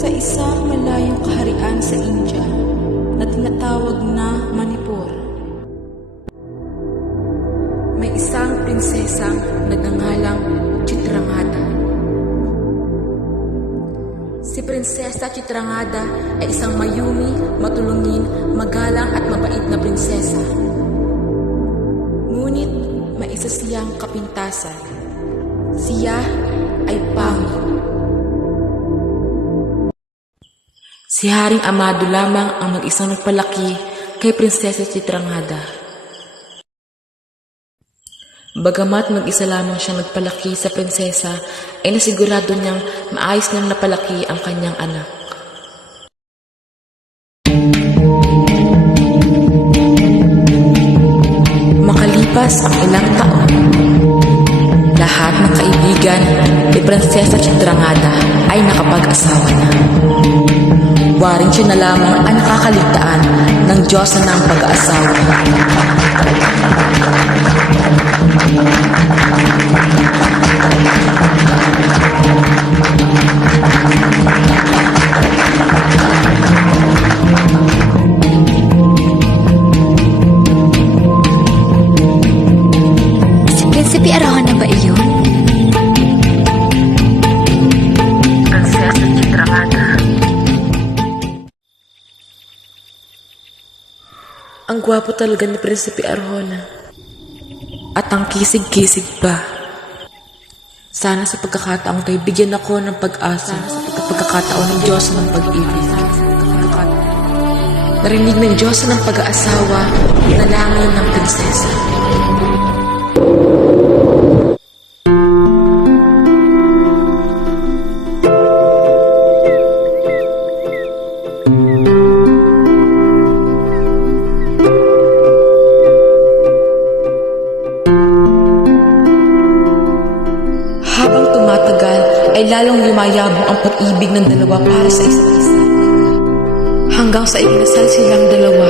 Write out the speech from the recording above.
Sa isang malayong kaharian sa India na tinatawag na Manipur, may isang prinsesang nagngangalang Chitrangada. Si Prinsesa Chitrangada ay isang mayumi, matulungin, magalang at mabait na prinsesa. Ngunit may isa siyang kapintasan. Siya ay pangit. Si Haring Amado lamang ang mag-isang nagpalaki kay Prinsesa Chitrangada. Bagamat mag-isa lamang siyang nagpalaki sa prinsesa, ay nasigurado niyang maayos niyang napalaki ang kanyang anak. Makalipas ang ilang taon, lahat ng kaibigan ni Prinsesa Chitrangada ay nakapag-asawa na. Waring siya na lamang ang nakakaligtaan ng Diyosa ng pag-aasawa. Si Prinsipe Arjona ba iyon? Prinsesa Chitrangada. Ang gwapo talaga ni Prinsipe Arjona. At ang kisig-kisig pa. Sana sa pagkakataong tayo bigyan ako ng pag-asa. Sa pagkakataon ng Diyos ng pag-ibig. Narinig ng Diyos ng pag-aasawa na langin ng prinsesa. Habang tumatagal ay lalong lumayabong ang pag-ibig ng dalawa para sa isa't isa. Hanggang sa ikinasal silang dalawa.